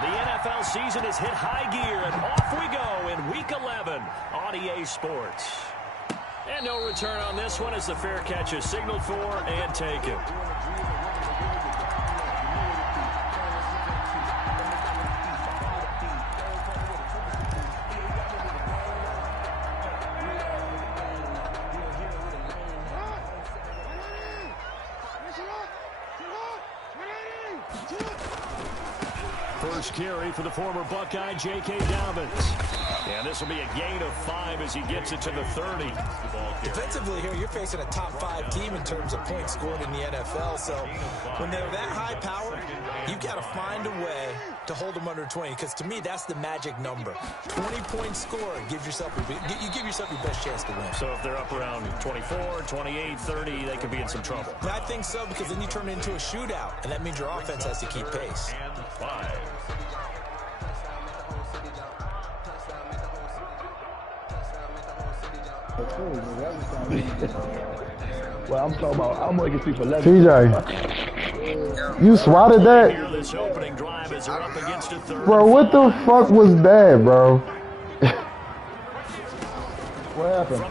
The NFL season has hit high gear, and off we go in Week 11 on EA Sports. And no return on this one as the fair catch is signaled for and taken. First carry for the former Buckeye, J.K. Dobbins. And this will be a gain of 5 as he gets it to the 30. Defensively here, you're facing a top 5 team in terms of points scored in the NFL. So when they're that high power, you've got to find a way to hold them under 20. Because to me, that's the magic number. 20 points scored gives yourself you give yourself your best chance to win. So if they're up around 24, 28, 30, they could be in some trouble. And I think so, because then you turn it into a shootout, and that means your offense has to keep pace. And 5. Well, I'm talking about, I'm going to get people 11. TJ, you swatted that? Bro, what the fuck was that, bro? What happened?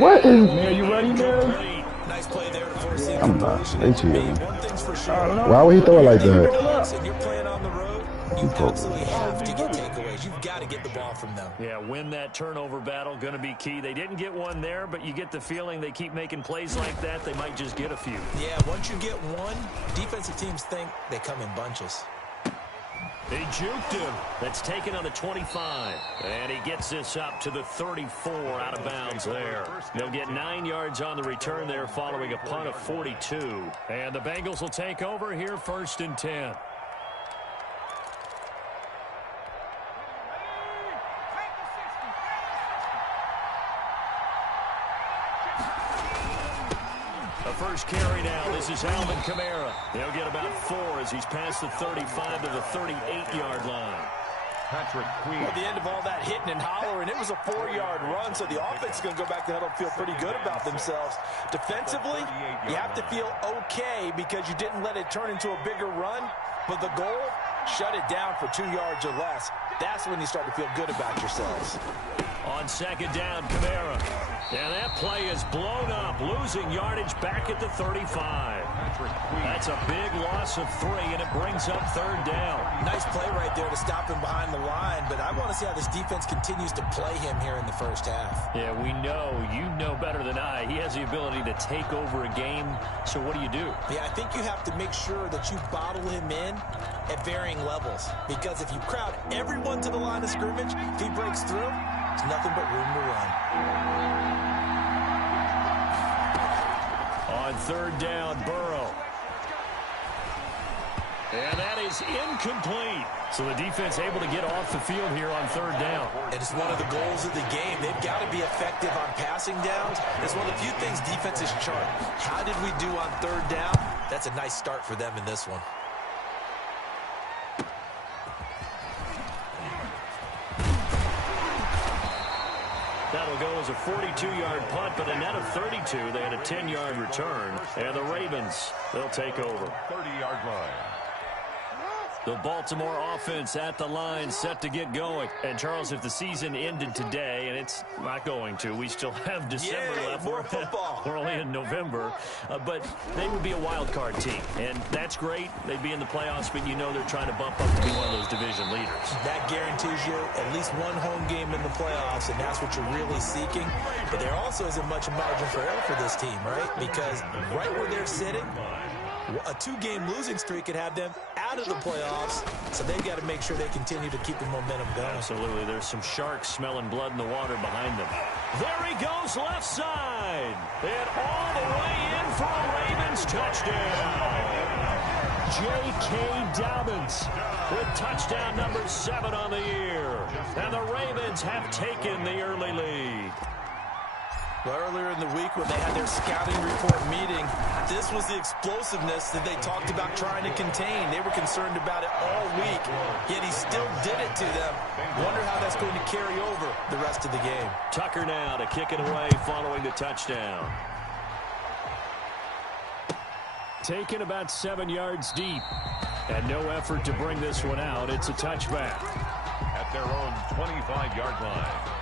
What is... Man, you ready, man? Nice play there to force the I'm not. They cheating. One thing's for sure. Why would he throw it like that? And you're playing on the road, you absolutely have to get takeaways. You've got to get the ball from them. Yeah, win that turnover battle, going to be key. They didn't get one there, but you get the feeling they keep making plays like that, they might just get a few. Yeah, once you get one, defensive teams think they come in bunches. They juked him. That's taken on the 25. And he gets this up to the 34 out of bounds there. They'll get 9 yards on the return there following a punt of 42. And the Bengals will take over here 1st and 10. First carry now. This is Alvin Kamara. He'll get about 4 as he's past the 35 to the 38-yard line. Patrick Queen. At the end of all that hitting and hollering, it was a 4-yard run, so the offense is going to go back to huddle and feel pretty good about themselves. Defensively, you have to feel okay because you didn't let it turn into a bigger run, but the goal, shut it down for 2 yards or less. That's when you start to feel good about yourselves. On 2nd down, Kamara. And that play is blown up, losing yardage back at the 35. That's a big loss of 3, and it brings up 3rd down. Nice play right there to stop him behind the line, but I want to see how this defense continues to play him here in the first half. Yeah, we know. You know better than I. He has the ability to take over a game, so what do you do? Yeah, I think you have to make sure that you bottle him in at varying levels, because if you crowd everyone to the line of scrimmage, if he breaks through, it's nothing but room to run. On 3rd down, Burrow. And that is incomplete. So the defense able to get off the field here on 3rd down. And it's one of the goals of the game. They've got to be effective on passing downs. It's one of the few things defenses chart. How did we do on 3rd down? That's a nice start for them in this one. That'll go as a 42-yard punt, but a net of 32. They had a 10-yard return. And the Ravens, they'll take over. 30-yard line. The Baltimore offense at the line, set to get going. And, Charles, if the season ended today, and it's not going to, we still have December left. More football. We're only in November. But they would be a wild card team. And that's great. They'd be in the playoffs, but you know they're trying to bump up to be one of those division leaders. That guarantees you at least one home game in the playoffs, and that's what you're really seeking. But there also isn't much margin for error for this team, right? Because right where they're sitting, a 2-game losing streak could have them out of the playoffs, so they've got to make sure they continue to keep the momentum going. Absolutely. There's some sharks smelling blood in the water behind them. There he goes, left side. And all the way in for a Ravens touchdown. J.K. Dobbins with touchdown number 7 on the year. And the Ravens have taken the early lead. Well, earlier in the week when they had their scouting report meeting, this was the explosiveness that they talked about trying to contain. They were concerned about it all week, yet he still did it to them. Wonder how that's going to carry over the rest of the game. Tucker now to kick it away following the touchdown. taken about 7 yards deep. And no effort to bring this one out. It's a touchback. At their own 25-yard line.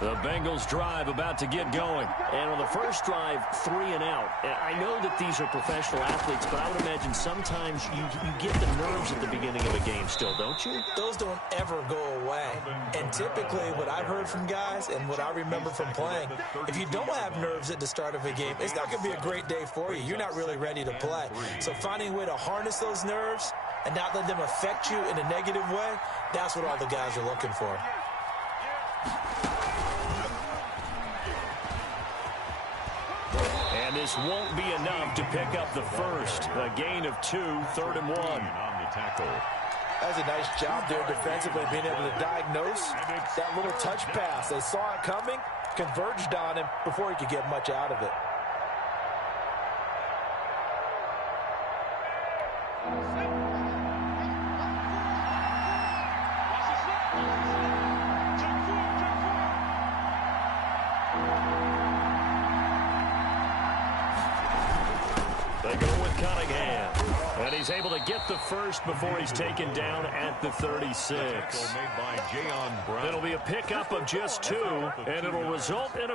The Bengals drive about to get going. And on the first drive, 3 and out. I know that these are professional athletes, but I would imagine sometimes you get the nerves at the beginning of a game still, don't you? Those don't ever go away. And typically what I've heard from guys and what I remember from playing, if you don't have nerves at the start of a game, it's not going to be a great day for you. You're not really ready to play. So finding a way to harness those nerves and not let them affect you in a negative way, that's what all the guys are looking for. And this won't be enough to pick up the first. A gain of 2, 3rd and 1. On the tackle. That's a nice job there defensively, being able to diagnose that little touch pass. They saw it coming, converged on him before he could get much out of it. They go with Cunningham. And he's able to get the first before he's taken down at the 36. Made by Jayon Brown. It'll be a pickup of just 2, and it'll result in a